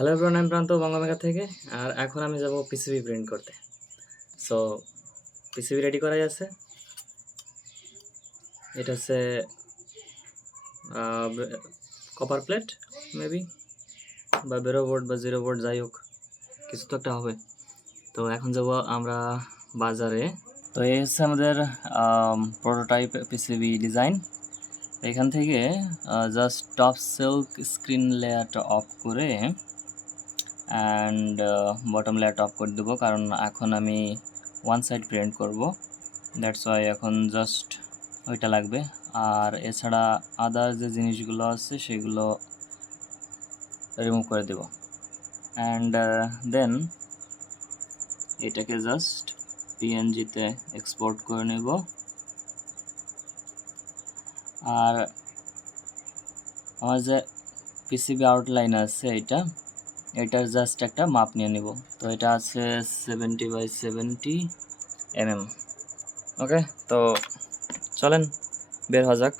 Hello everyone, আমি প্রান্ত বঙ্গমেগা থেকে। আর এখন আমি যাব পিসিবি প্রিন্ট করতে। সো পিসিবি রেডি করাই আছে। এটা হচ্ছে কপার প্লেট মেবি, বা বেরো বোর্ড বা জিরো বোর্ড, যাই হোক কিছু তো একটা হবে। তো এখন যাব আমরা বাজারে। তো এই হচ্ছে আমাদের প্রোটোটাইপ পিসিবি ডিজাইন। এখান থেকে জাস্ট টপ সিল্ক স্ক্রিন লেয়ারটা অফ করে অ্যান্ড বটম লেয়ারটা অফ করে দেবো, কারণ এখন আমি ওয়ান সাইড প্রিন্ট করব। দ্যাটস ওয়াই এখন জাস্ট ওইটা লাগবে। আর এছাড়া আদার যে জিনিসগুলো আছে সেগুলো রিমুভ করে দেব। অ্যান্ড দেন এটাকে জাস্ট পিএনজিতে এক্সপোর্ট করে নেব। আর আমার যে পিসিবি আউটলাইন আছে এটার জাস্ট একটা মাপ নিয়ে নেব। তো এটা আছে 70x70 mm। ওকে, তো চলেন বের হওয়া যাক।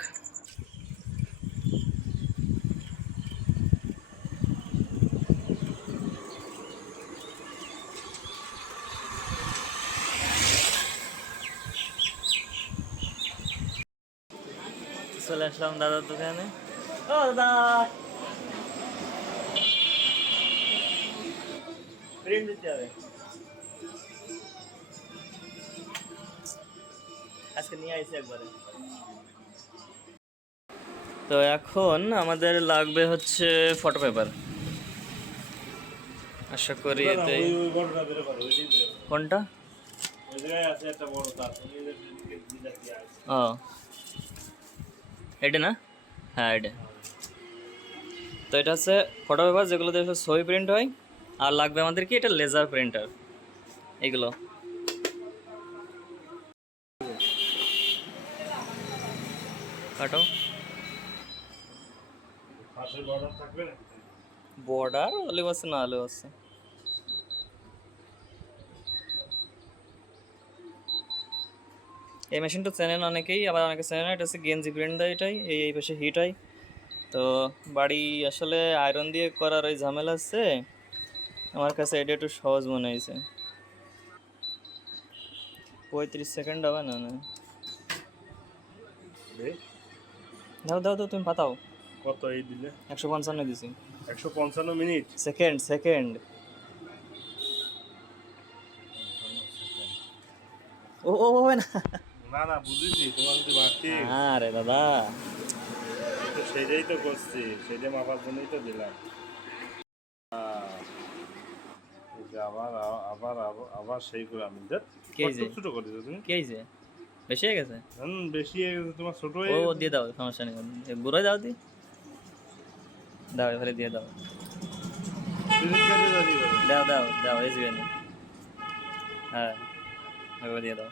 চলে আসলাম দাদার দোকানে। ও দাদা, প্রিন্ট দিতে হবে আজকে, নিয়ে আইছি একবারে। তো এখন আমাদের লাগবে হচ্ছে ফটো পেপার। আশা করি এতেই। কোনটা? ও এটা না? হ্যাঁ এটা। তো এটা হচ্ছে ফটো পেপার, যেগুলোতে ছবি প্রিন্ট হয়। আর লাগবে আমাদের কি, এটা লেজার প্রিন্টার। এগুলো কাটো। বর্ডার অলিভ আছে না, আলু আছে। এই মেশিনটা চেনেন অনেকেই, আবার অনেকে চেনে না। এটা হচ্ছে গেঞ্জি প্রিন্ট দেয়, এটাই এই পাশে হিট হয়। তো বাড়ি আসলে আয়রন দিয়ে করার ওই ঝামেলা আছে, আমার কাছে এটা একটু সহজ মনে হয়েছে। 35 সেকেন্ড হবে না? না দাও দাও তো, তুমি পাতাও। কত এই দিলে? 155 দিছি। 155 মিনিট সেকেন্ড। ও ও হবে না। না না, বুঝেছি তোমার যদি বাড়তি। আরে দাদা, তো সেটাই তো করছি, সেটা মাপার জন্যই তো দিলাম। এই যে আবার আবার আবার আবার সেই করে আমি কে কত যে ছোট করে দিছো তুমি? কে যে বেশি হয়ে গেছে। বেশি হয়ে গেছে, তোমার ছোট ও হয়ে গেছে। দিয়ে দাও, সমস্যা নেই। গুঁড়ো দাও, দাও এবারে দিয়ে দাও। সিরিজ কেটে যাবি করে। দাও দাও দাও, এসবি না। হ্যাঁ, এবার দিয়ে দাও।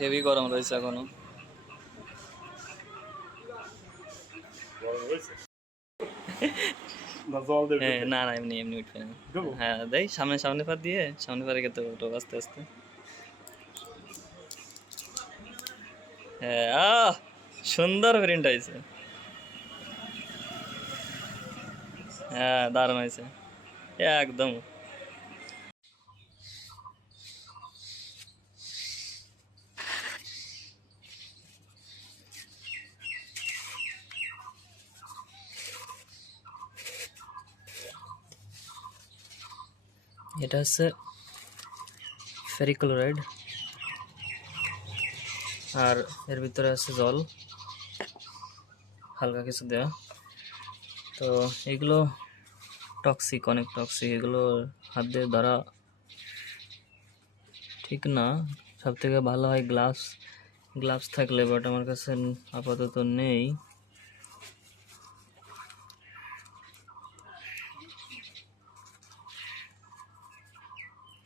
হেভি গরম রয়েছে এখনো। গরম হয়েছে না? জল দেবে? হ্যাঁ, না না, এমনি এমনি উঠবে না। হ্যাঁ দেই, সামনে পার দিয়ে, সামনে পারে গেতে ওঠো আস্তে আস্তে। হ্যাঁ, সুন্দর প্রিন্ট হয়েছে। হ্যাঁ, দারুণ হয়েছে একদম। এটা হচ্ছে ফেরিক্লোরাইড, আর এর ভিতরে আছে জল, হালকা কিছু দেওয়া। তো এগুলো টক্সিক, অনেক টক্সিক। এগুলো হাত দিয়ে ধরা ঠিক না। সব থেকে ভালো হয় গ্লাভস থাকলে, বাট আমার কাছে আপাতত নেই।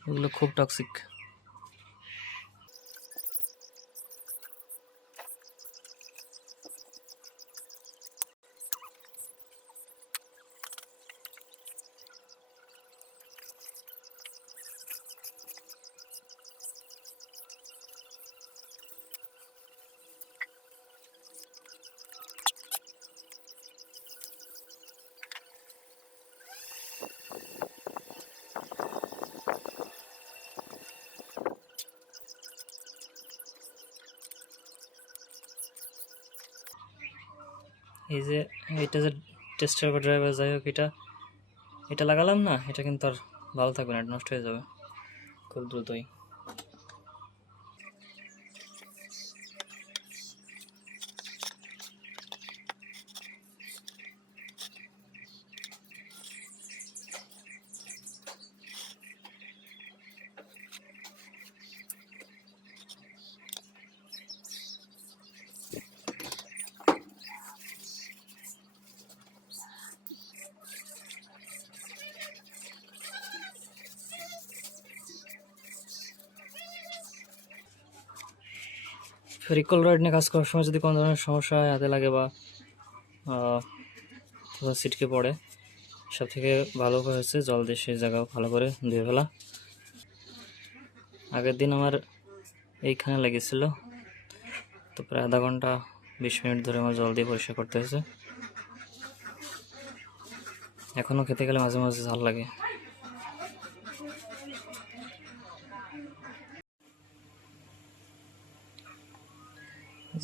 এগুলো খুব টক্সিক। এই যে এটা যে টেস্টার বা ড্রাইভার যাই হোক, এটা লাগালাম না, এটা কিন্তু আর ভালো থাকবে না, এটা নষ্ট হয়ে যাবে খুব দ্রুতই। রিকল রাইড নিয়ে কাজ করার সময় যদি কোনো ধরনের সমস্যা হাতে লাগে বা ছিটকে পড়ে, সব থেকে ভালো হয়েছে জল দিয়ে সেই জায়গা ভালো করে ধুয়ে ফেলা। আগের দিন আমার এইখানে লেগেছিল, তো প্রায় আধা ঘন্টা 20 মিনিট ধরে আমার জল দিয়ে পরিষ্কার করতে হয়েছে। এখনও খেতে গেলে মাঝে মাঝে ঝাল লাগে।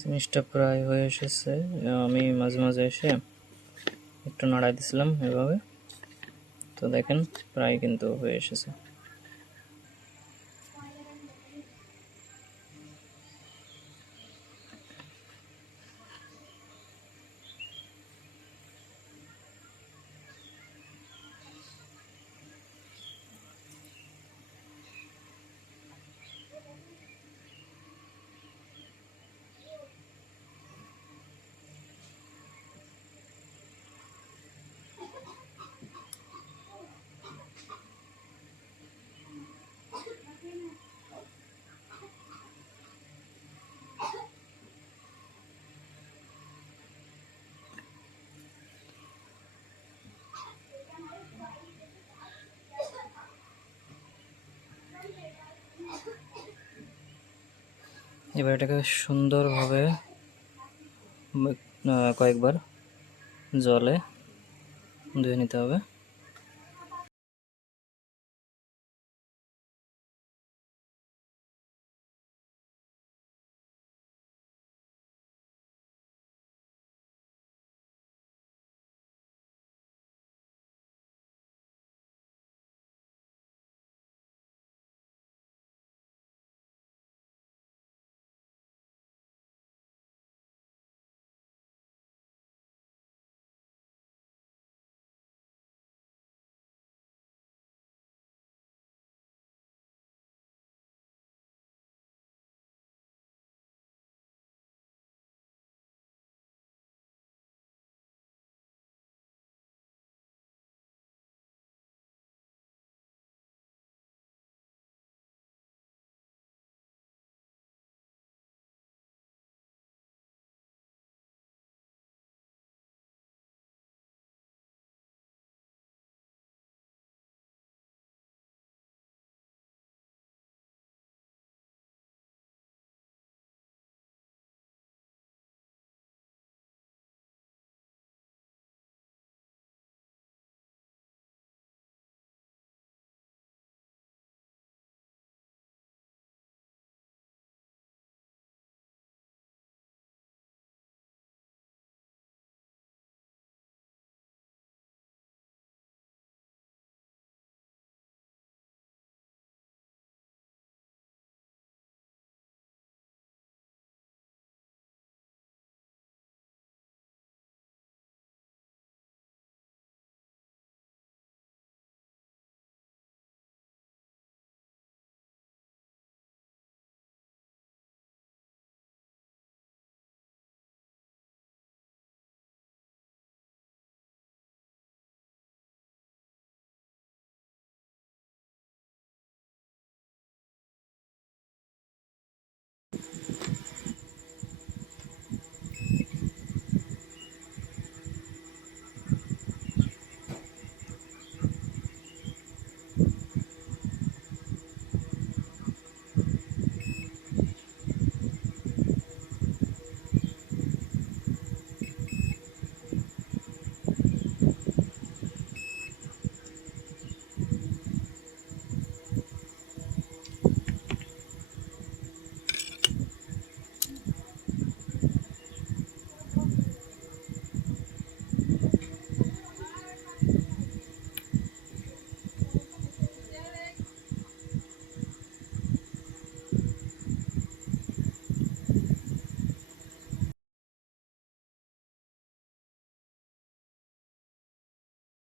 জিনিসটা প্রায় হয়ে এসেছে, আমি মাঝে মাঝে এসে একটু নাড়াই দিছিলাম এভাবে, তো দেখেন প্রায় কিন্তু হয়ে এসেছে। এবার এটাকে সুন্দরভাবে কয়েকবার জলে ধুয়ে নিতে হবে।